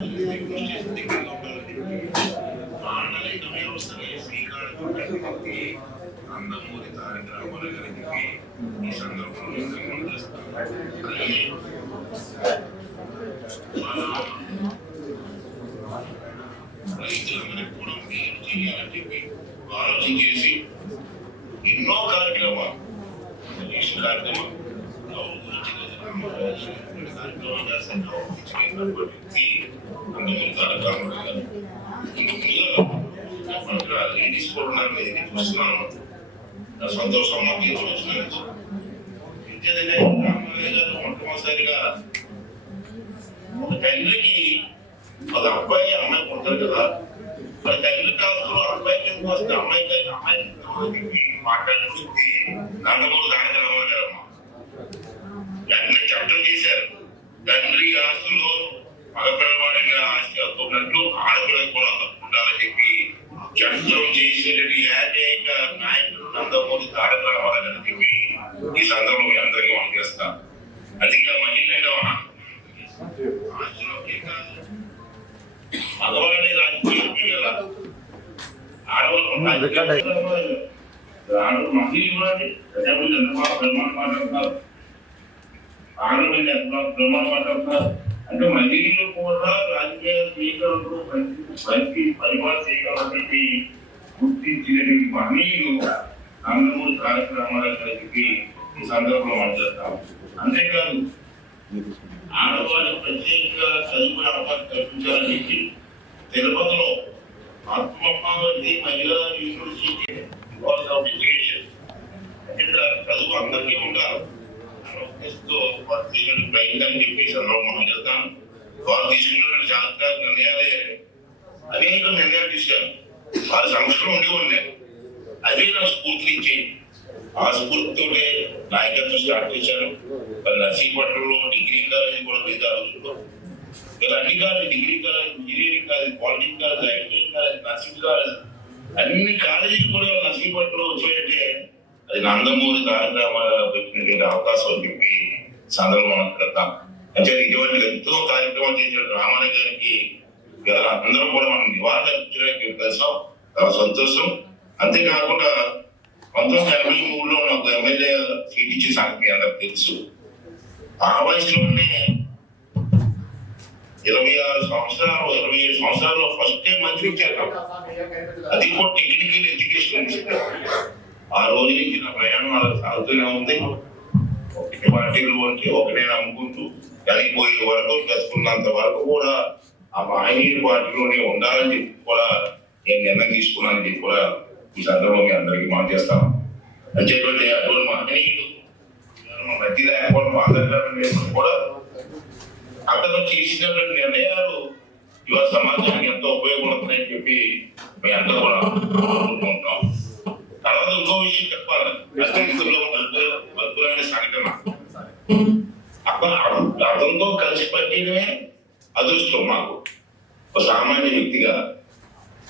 ఆండలిక వ్యవస్థని శ్రీకారం చుట్టి నందమూరి తారక రామారావు గారికి ఈ సందర్భంలో తెలియజేస్తాను. అలాగే రైతులందరికీ కూడా మేలు చేయాలని చెప్పి ఆలోచన చేసి ఎన్నో కార్యక్రమాలు కార్యక్రమాలు లేడీస్ కూడా చూస్తున్నాను. సంతోషం మొట్టమొదటిసారిగా ఒక తండ్రికి ఒక అబ్బాయి అమ్మాయి పుడతారు కదా, మరి తల్లి కావచ్చు అబ్బాయికి ఎందుకు వస్తే అమ్మాయికి అమ్మాయి మాట్లాడుతుంది నందమూరి తారక రామారావు గారు వెంటనే చట్టం చేశారు. తండ్రి ఆస్తుల్లో మగపిల్లవాడిని ఆస్తి అవుతున్నట్లు ఆడపిల్లకి కూడా ఉండాలని చెప్పి చట్టం చేసేటటువంటి ఏకైక నాయకుడు నందమూరి తారక రామారావు గారు చెప్పి ఈ సందర్భంలో మీ అందరికీ మనం చేస్తాం. అందుకే మహిళలు మగవాళ్ళని రాజకీయ ఆడవాళ్ళు మహిళలు ప్రమాణం మాట్లాడుతున్నారు, ఆడవాళ్ళు ప్రమాణం మాట్లాడుతున్నారు. అంటే మహిళలు కూడా రాజకీయాలు చేయగలరు, మంచి పరిపాలన చేయగలరు గుర్తించినటువంటి మహనీయులు నందమూరి తారక రామారావు గారికి ఈ సందర్భంలో మాట్లాడతాం. అంతేకాదు ఆడవాళ్ళకి ప్రత్యేక చదువుకునే అవకాశం కల్పించాలని చెప్పి తిరుపతిలో ఆత్మపార్వతి మహిళా యూనివర్సిటీ ఆఫ్ ఎడ్యుకేషన్ చదువు అందరికీ ఉండాలి ప్రయత్నం చెప్పి సందర్భం చేస్తాను. వారు తీసుకున్న జాతర నిర్ణయాలే అనేక నిర్ణయాలు తీశారు. వారి సంస్థలు ఉండి ఉన్నాయి. అదే నా స్ఫూర్తినిచ్చి ఆ స్ఫూర్తితోనే నాయకత్వం స్టార్ట్ చేశాను. నర్సీపట్నంలో డిగ్రీ కాలేజీ కూడా లేదు ఆ రోజుల్లో. ఇలా అన్ని college, degree college, engineering college, polytechnic college, ITI college, nursing college, అన్ని కాలేజీలు కూడా నర్సీపట్నంలో వచ్చాయంటే అది నందమూరి తారక రామారావు పెట్టినటువంటి అవకాశం అని చెప్పి సందర్భం పెడతాం. అంటే ఇటువంటి ఎంతో కార్యక్రమాలు చేసిన రామారావు గారికి అందరం కూడా మనం నివాళులు అర్పించడానికి కలిసాం. చాలా సంతోషం. అంతేకాకుండా 1983లో నాకు ఎమ్మెల్యే సీట్ ఇచ్చే సంగతి మీ అందరికి తెలుసు. ఆ వయసులోనే 26 సంవత్సరాలు 27 సంవత్సరాలు ఫస్ట్ టైం మంత్రి ఇచ్చారు. అది కూడా టెక్నికల్ ఎడ్యుకేషన్. ఆ రోజు నుంచి నా ప్రయాణం అలా సాగుతూనే ఉంది. ఒకటి పార్టీలు అంటే ఒకటే నమ్ముకుంటూ కలిగిపోయే వరకు కలుసుకున్నంత వరకు కూడా ఆ మహనీయుల పార్టీలోనే ఉండాలని చెప్పి కూడా నేను నిర్ణయం తీసుకున్నానని చెప్పి కూడా ఈ సందర్భంలో మీ అందరికీ మనం చేస్తాను. అంచేటువంటి అటువంటి మహనీయులు మధ్య లేకపోవడం బాధాకరం కూడా అతను చేసినటువంటి నిర్ణయాలు ఇవాళ సమాజానికి ఎంతో ఉపయోగపడుతున్నాయని చెప్పి మీ అందరూ కూడా కోరుకుంటున్నాం. తర్వాత ఇంకో విషయం చెప్పాలి. మల్పురాని సంఘటన అతనితో కలిసి పట్టినమే అదృష్టం మాకు ఒక సామాన్య వ్యక్తిగా.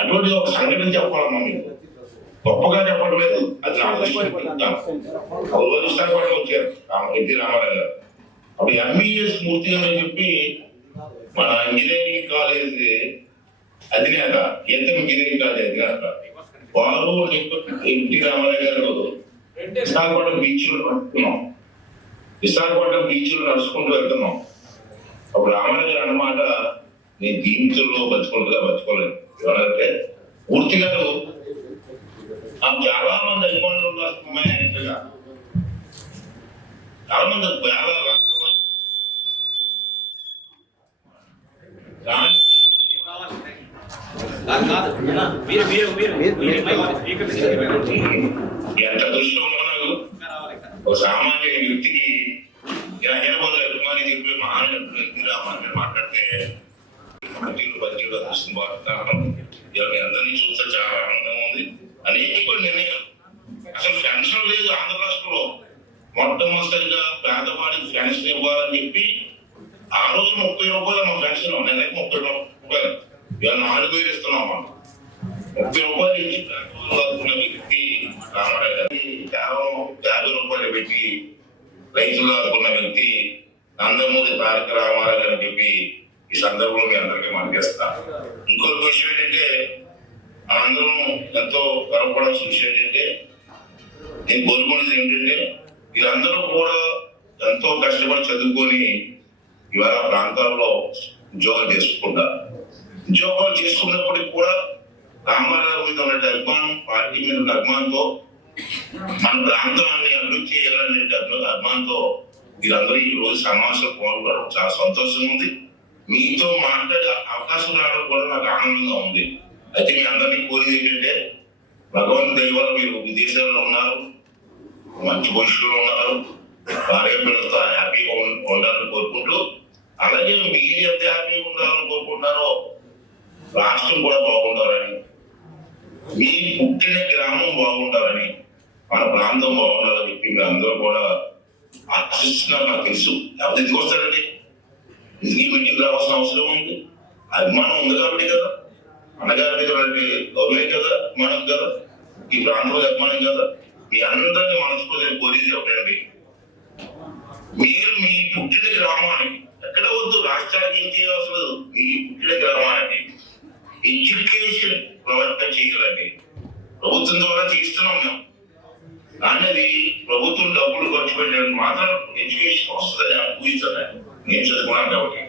అటువంటి ఒక సంఘటన చెప్పాలమ్మా మీకు. గొప్పగా చెప్పడం లేదు, అది నా అదృష్టం వచ్చారు ఎన్టీ రామారావు గారు. అప్పుడు ఎంబీఎస్ మూర్తి అని చెప్పి మన ఇంజనీరింగ్ కాలేజ్ అధినేత, ఇంజనీరింగ్ కాలేజ్ అధినేత వారు ఎన్టీ రామారావు గారు విశాఖపట్నం బీచ్ లో నడుస్తున్నాం. విశాఖపట్నం బీచ్ లో నడుచుకుంటూ వెళ్తున్నాం. అప్పుడు రామారావు గారు అన్నమాట, నేను జీవితంలో బతుకోలేదు. ఏమంటే పూర్తి గారు నాకు చాలా మంది అభిమానులు వస్తున్నాయగా, చాలా మంది చాలా ఎంత దృష్టిలో ఉన్నాడు ఒక సామాన్య వ్యక్తికి హైదరాబాద్ అభిమాని చెప్పి మహానుభావులు రామాన్ని మాట్లాడితే పత్రికలు దృష్టి అందరినీ చూస్తే చాలా ఆనందంగా ఉంది. అనేక నిర్ణయాలు అసలు పెన్షన్ లేదు ఆంధ్ర రాష్ట్రంలో. మొట్టమొదటిగా పేదవాడికి పెన్షన్ ఇవ్వాలని చెప్పి ఆ రోజు 30 రూపాయలు మా పెన్షన్, నెలకి 30 రూపాయలు, ఇవాళ 4,000 ఇస్తున్నాం. మనం 30 రూపాయలు ఇచ్చి పేదవాళ్ళకున్న వ్యక్తి రామారావు గారి కేవలం 50 రూపాయలు పెట్టి రైతులు ఆదుకున్న వ్యక్తి నందమూరి తారక రామారావు గారు చెప్పి ఈ సందర్భంలో మీ అందరికీ మనకేస్తాను. ఇంకొక విషయం ఏంటంటే మనందరం ఎంతో గర్వపడాల్సిన విషయం ఏంటంటే నేను కోరుకునేది ఏంటంటే వీరందరూ కూడా ఎంతో కష్టపడి చదువుకొని ఇవాళ ప్రాంతాల్లో ఉద్యోగాలు చేసుకుంటారు. ఉద్యోగాలు చేసుకున్నప్పటికీ కూడా రామారావు మీద ఉన్న అభిమానం, పార్టీ మీద ఉన్న అభిమానంతో మన ప్రాంతాన్ని అభివృద్ధి చేయాలనే అభిమానంతో వీరందరూ ఈ రోజు సమావేశం పాల్గొనడం చాలా సంతోషంగా ఉంది. మీతో మాట్లాడే అవకాశం రావడం కూడా నాకు ఆనందంగా ఉంది. అయితే మీ అందరినీ కోరేది ఏంటంటే భగవంతు దైవాల మీరు విదేశాల్లో ఉన్నారు, మంచి పొజిషన్లో ఉన్నారు, భార్య పిల్లలతో హ్యాపీగా ఉండాలని కోరుకుంటూ అలాగే మీరు ఎంత హ్యాపీగా ఉండాలని కోరుకుంటున్నారో రాష్ట్రం కూడా బాగుండాలని, మీ పుట్టిన గ్రామం బాగుండాలని, మన ప్రాంతం బాగుండాలని చెప్పి మీరు అందరూ కూడా ఆశిస్తున్నారు. నాకు తెలుసు ఎవరు ఎందుకు వస్తారండి, ఇది మీటింగ్ రావాల్సిన అవసరం ఉంది. అభిమానం ఉంది కాబట్టి కదా, అన్నగారి మీద గౌరవే కదా అభిమానం కదా, ఈ ప్రాంతంలో అభిమానం కదా. మీ అందరినీ మనస్ఫూర్తిగా కోరేది ఒకటండి, మీరు మీ పుట్టిన గ్రామానికి ఎక్కడ వద్దు, రాష్ట్రానికి ఏం చేయవలసిన మీ పుట్టిన గ్రామానికి ఎడ్యుకేషన్ ప్రవర్తన చేయాలండి. ప్రభుత్వం ద్వారా చేస్తున్నాం మేము, కానీ అది ప్రభుత్వం డబ్బులు ఖర్చు పెట్టడానికి మాత్రం ఎడ్యుకేషన్ వస్తుందని ఊహించాలి. నేను చదువుకున్నాను కాబట్టి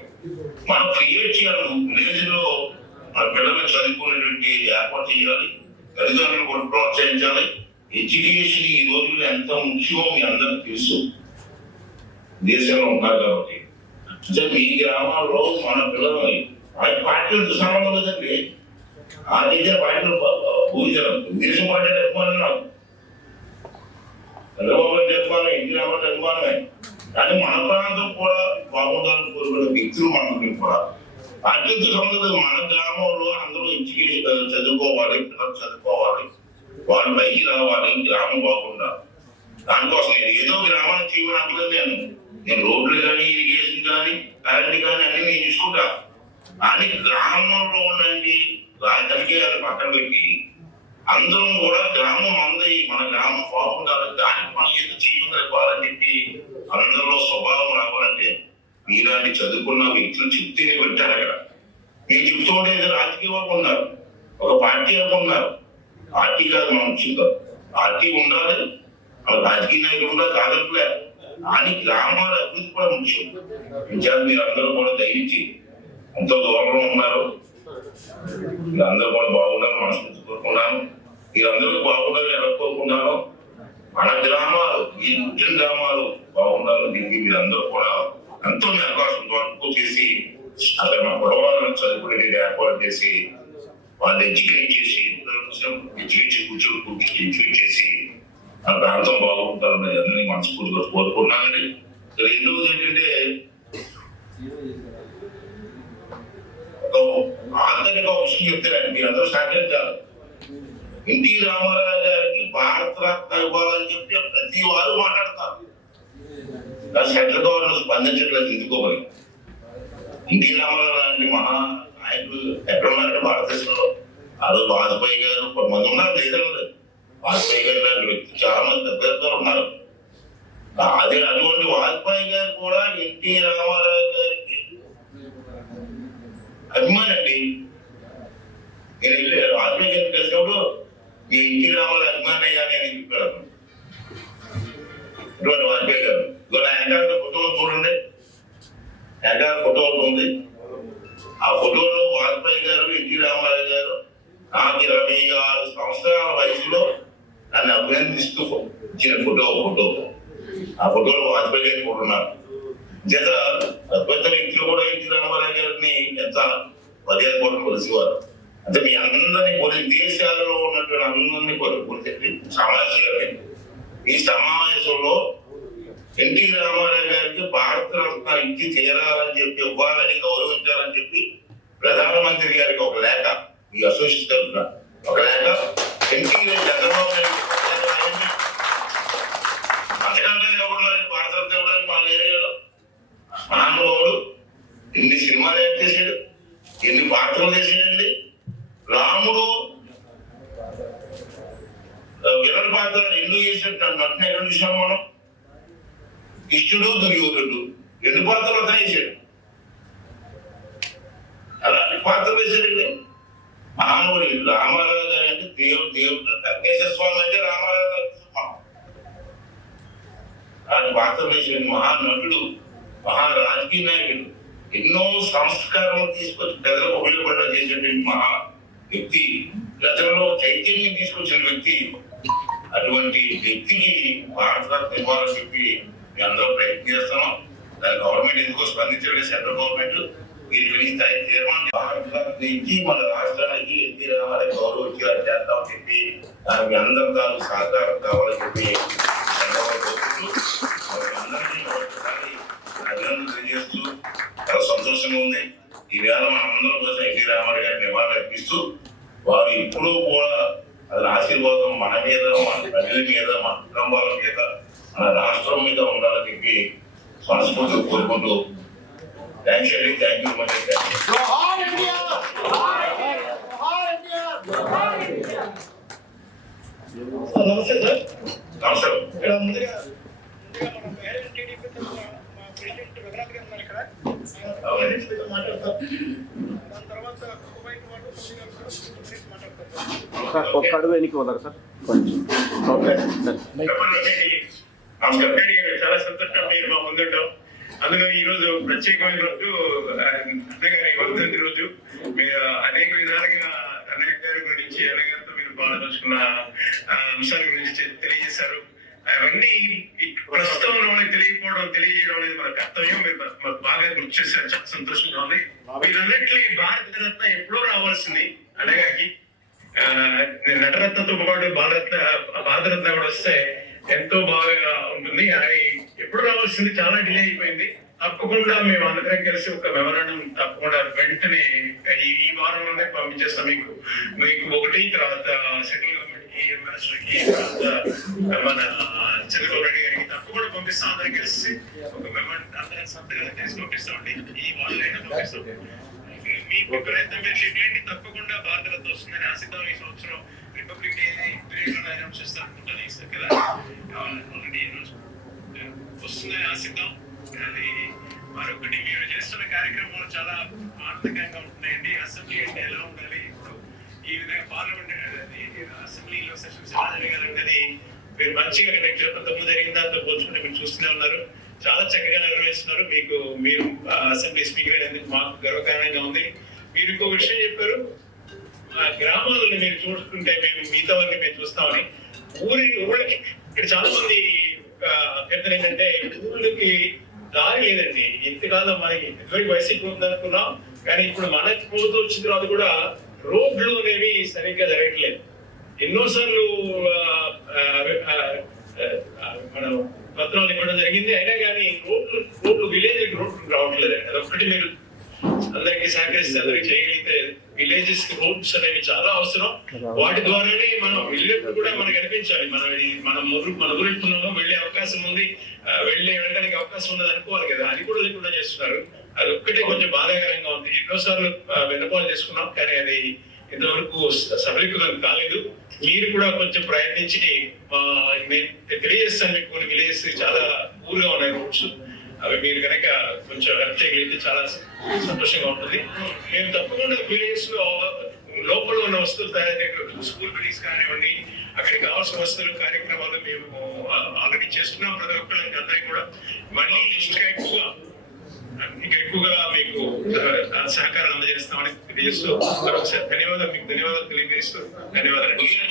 మనం క్రియేట్ చేయాలి. విలేజ్ లో మన పిల్లల్ని చదువుకునేటువంటి ఏర్పాటు చేయాలి, తల్లిదండ్రులు కూడా ప్రోత్సహించాలి. ఎడ్యుకేషన్ ఈ రోజుల్లో ఎంత ముఖ్యమో మీ అందరికి తెలుసు, దేశంలో ఉన్నారు కాబట్టి. అంటే మీ గ్రామాల్లో మన పిల్లలు పార్టీలతో సంబంధం లేదండి, ఆదిత్య పార్టీలు ఊహించడం. దేశం పార్టీ అభిమానం నాకు, చంద్రబాబు అంటే అభిమానం, ఎన్టీ రామారావు అభిమానమే. కానీ మన ప్రాంతం కూడా బాగుండాలని కోరుకునే వ్యక్తులు మనకి కూడా పార్టీలతో సంబంధం. మన గ్రామంలో అందరూ ఎడ్యుకేషన్ చదువుకోవాలి, పిల్లలు చదువుకోవాలి, వాళ్ళు పైకి రావాలి, గ్రామం బాగుండాలి. దానికోసం నేను ఏదో గ్రామాన్ని చేయమని అంటలేదు. నేను రోడ్లు కానీ, ఇరిగేషన్ కానీ, కరెంట్ కానీ అన్ని నేను చూసుకుంటా. కానీ గ్రామంలో ఉండండి రాజకీయాలు పక్కన పెట్టి అందరం కూడా గ్రామం అంది, మన గ్రామం బాగుండాలి, దానికి మనం ఏదో చేయగలగాలని చెప్పి అందరిలో స్వభావం రావాలంటే మీలాంటి చదువుకున్న వ్యక్తులు చెప్తేనే పెట్టారు. అక్కడ మీరు చెప్తూ ఉంటే రాజకీయ వాళ్ళు ఉన్నారు, ఒక పార్టీ వాళ్ళు ఉన్నారు. పార్టీ కాదు మనం ముఖ్యంగా, పార్టీ ఉండాలి, మన రాజకీయ నాయకులు ఉండాలి కాదట్లే, కానీ గ్రామాల అభివృద్ధి కూడా ముఖ్యం. ఇంకా మీరు అందరూ కూడా దయచేసి ఎంతో దూరంలో ఉన్నారు, మీరందరూ కూడా బాగుండాలని మనస్ఫూర్తి కోరుకున్నాను. మీరందరూ బాగుండాలని ఎలా కోరుకున్నాను, మన గ్రామాలు, ఈ ముఖ్య గ్రామాలు బాగుండాలని దీనికి మీరందరూ కూడా ఎంతో అవకాశం వరకు చేసి అక్కడ మా పొడవాలను చదువుకునే ఏర్పాటు చేసి వాళ్ళు ఎడ్యుకేట్ చేసి ఎడ్యుకేట్ చేసి ఆ ప్రాంతం బాగుంటారని అందరినీ మనస్ఫూర్తిగా కోరుకున్నానండి. రెండోది ఏంటంటే ఆంతరిక విషయం చెప్తారండి, మీరు అందరూ సహకరించాలి. ఎన్టీ రామారావు గారికి భారత రత్న ఇవ్వాలని చెప్పి ప్రతి వారు మాట్లాడతారు. సెంట్రల్ గవర్నమెంట్ స్పందించట్లేదు ఎందుకోమని. ఎన్టీ రామారావు లాంటి మహా నాయకులు ఎక్కడ ఉన్నారంటే భారతదేశంలో. ఆ రోజు వాజ్పేయి గారు కొంతమంది ఉన్నారు, లేదు వాజ్పేయి గారు లాంటి వ్యక్తి చాలా మంది పెద్ద ఉన్నారు. అదే అటువంటి వాజ్పేయి గారు కూడా ఎన్టీ రామారావు గారికి అభిమానండి. నేను వెళ్ళి వాజ్పేయి గారిని కలిసినప్పుడు ఈ ఎన్టీ రామారావు అభిమాని అయ్యా నేను చెప్పాను. ఇటువంటి వాజ్పేయి గారు వెనకాల ఫోటో చూడండి, వెనకాల ఫోటో ఉంది. ఆ ఫోటోలో వాజ్పేయి గారు, ఎన్టీ రామారావు గారు నాకు 26 సంవత్సరాల వయసులో నన్ను అభినందిస్తూ ఇచ్చిన ఫోటో. ఆ ఫోటోలో వాజ్పేయి గారిని కూడా ఉన్నారు. చేత పెద్ద వ్యక్తులు కూడా ఎన్టీ రామారావు గారిని ఎంత మర్యాద కూడా కొలిసేవారు. అంటే మీ అందరినీ కొన్ని దేశాలలో ఉన్నటువంటి అందరినీ చెప్పి సమావేశాలు. ఈ సమావేశంలో ఎన్టీ రామారావు గారికి భారత రత్న ఇచ్చి చేరాలని చెప్పి, ఇవ్వాలని, గౌరవించాలని చెప్పి ప్రధానమంత్రి గారికి ఒక లేఖ, ఈ అసోసియేషన్ తరఫున ఒక లేఖ ఎన్టీ చంద్రబాబు నాయుడు అంతకంటే ఎవరు భారత రత్న ఇవ్వడానికి మన ఏరియాలో మహానుభావుడు ఎన్ని సినిమాలు యాక్ట్ చేశాడు, ఎన్ని పాత్రలు చేసాడండి. రాముడు విలన్ పాత్ర ఎందుకు చేసాడు, నన్ను ఎక్కడ చూసాం మనం. కృష్ణుడు, దుర్యోధనుడు 2 పాత్రలు అతను చేశాడు. అలాంటి పాత్ర వేశారండి. మహానుడు రామారావు గారు అంటే దేవుడు వెంకటేశ్వర స్వామి అంటే రామారావు గారు అలాంటి పాత్ర వేసిన మహానటుడు, మహా రాజకీయ నాయకుడు, ఎన్నో సంస్కారం తీసుకొచ్చి ప్రజలకు ఉపయోగపడ చేసేటువంటి మహా వ్యక్తి, ప్రజల్లో చైతన్యం తీసుకొచ్చిన వ్యక్తి. అటువంటి వ్యక్తికి భారతరత్న ఇవ్వాలని చెప్పి మేము అందరూ ప్రయత్నం చేస్తున్నాం. దాని గవర్నమెంట్ ఎందుకో స్పందించండి, సెంట్రల్ గవర్నమెంట్ వీరి స్థాయి తీర్మానం భారతరత్న ఇచ్చి మన రాష్ట్రానికి ఎన్టీ రామారావు గౌరవ వచ్చేలా చేద్దామని చెప్పి దానికి అందరి తాలూకు సహకారం కావాలని చెప్పి అందరినీ ఒకసారి అభినందన తెలియజేస్తూ చాలా సంతోషంగా ఉంది. ఈ వేళ మన అందరం కోసం ఎన్టీ రామారావు గారిని నివాళులు అర్పిస్తూ వారు ఎప్పుడూ కూడా అది ఆశీర్వాదం మన మీద, మన ప్రజల మీద, మన కుటుంబాల మీద, మన రాష్ట్రం మీద ఉండాలని చెప్పి మనస్ఫూర్తిగా కోరుకుంటూ థ్యాంక్స్ అండి. Thank you much. నమస్తే సార్. నమస్కారం. ఇక్కడ ముందుగా మనం టీడీపీ మా ప్రెసిడెంట్ రఘునాథ్ గారు ఉన్నారు ఇక్కడ. మాట్లాడతారు. దాని తర్వాత ఒక్క అడుగు ఎన్నికి పోతారు సార్ కొంచెం. ఓకే నమస్కారం. చాలా సంతోషం మీరు మా ముందుంటాం. అందులో ఈ రోజు ప్రత్యేకమైన రోజు అన్నగారి వర్ధంతి రోజు. మీరు అనేక విధాలుగా అన్నయ్య గారి గురించి, అన్నయ్య గారితో మీరు పాల్గొంచుకున్న అంశాల గురించి తెలియజేశారు. అవన్నీ ప్రస్తుతం తెలియజేయడం అనేది మన కర్తవ్యం. మీరు బాగా గుర్తు చేశారు, చాలా సంతోషంగా ఉంది. మీరన్నట్లే భారత రత్న ఎప్పుడో రావాల్సింది అన్నగారికి. నటరత్నతో పాటు భారతరత్న కూడా వస్తే ఎంతో బాగా ఉంటుంది. అది ఎప్పుడు రావాల్సింది చాలా డిలే అయిపోయింది. తప్పకుండా మేము అందరం కలిసి ఒక మెమరాండం తప్పకుండా వెంటనే ఈ వారంలోనే పంపించేస్తాం మీకు ఒకటి. తర్వాత సెంట్రల్ మన చంద్రబాబు నాయుడు గారికి తప్పకుండా పంపిస్తాం. అందరం కలిసి ఒక మెమరాండం అందరం సంతకాలు చేసి పంపిస్తామండి. ఈ వారంలో పంపిస్తాం. మీ ప్రయత్నం మీరు చేయండి. తప్పకుండా భారతరత్న వస్తుందని ఆశిద్దాం. ఈ సంవత్సరం రిపబ్లిక్ డే అనౌన్స్ చేస్తా అనుకుంటాను కదా, వస్తుందని ఆశిద్దాం. అది మరొకటి, మీరు చేస్తున్న కార్యక్రమాలు చాలా ఆనందకరంగా ఉంటున్నాయండి. అసెంబ్లీ అంటే ఎలా ఉండాలి, ఇప్పుడు ఈ విధంగా పార్లమెంట్ అసెంబ్లీలో సెషన్స్ ఎలా జరగాలనేది మీరు మంచిగా కండక్ట్ చేయడం తప్పు జరిగిన దాంతో పోల్చుకుంటే మీరు చూస్తూనే ఉన్నారు. చాలా చక్కగా నిర్వహిస్తున్నారు. మీరు అసెంబ్లీ స్పీకర్ అయినందుకు మాకు గర్వకారణంగా ఉంది. మీరు ఇంకో విషయం చెప్పారు, గ్రామాలను మీరు చూసుకుంటే మేము మిగతా వారిని మేము చూస్తామని. ఊళ్ళకి ఇక్కడ చాలా మంది అభ్యర్థన ఏంటంటే ఊళ్ళకి దారి లేదండి. ఎంతకాలం మనకి ఇదివరకు వైసీపీ ఉందనుకున్నాం, కానీ ఇప్పుడు మన ప్రభుత్వం వచ్చిన తర్వాత కూడా రోడ్లు అనేవి సరిగ్గా జరగట్లేదు. ఎన్నోసార్లు మనం పత్రాలు ఇవ్వడం జరిగింది, అయినా కానీ రోడ్లు విలేజ్ రోడ్లు రావట్లేదు. అదొక్కటి మీరు అందరికి సహకరిస్తే అందరికి చేయగలిగితే విలేజెస్ కి రోడ్స్ అనేవి చాలా అవసరం. వాటి ద్వారానే మనం వెళ్ళేప్పుడు కూడా మనకు అనిపించాలి మన ఊరెట్టుకున్నామో వెళ్ళే అవకాశం ఉంది, వెళ్ళడానికి అవకాశం ఉన్నది అనుకోవాలి కదా. అది కూడా లేకుండా చేస్తున్నారు. అది ఒక్కటే కొంచెం బాధాకరంగా ఉంది. ఎన్నోసార్లు విన్నపాలు చేసుకున్నాం, కానీ అది ఇంతవరకు సఫలీకృతం కాలేదు. మీరు కూడా కొంచెం ప్రయత్నించి నేను తెలియజేస్తాను. మీకు కొన్ని విలేజెస్ చాలా ఊరుగా ఉన్నాయి రోడ్స్, అవి మీరు కనుక కొంచెం హెల్ప్ చేయగలిగితే చాలా సంతోషంగా ఉంటుంది. మేము తప్పకుండా విలేజెస్ లో లోపల ఉన్న వస్తువులు తయారు, స్కూల్ బిల్డింగ్స్ కానివ్వండి, అక్కడికి కావాల్సిన వస్తువులు కార్యక్రమాలు మేము ఆల్రెడీ చేస్తున్నాం. ప్రతి ఒక్కరికి అందరికీ కూడా మళ్ళీ ఇంకా ఎక్కువగా మీకు సహకారం అందజేస్తామని తెలియజేస్తూ ధన్యవాదాలు తెలియజేస్తూ ధన్యవాదాలు.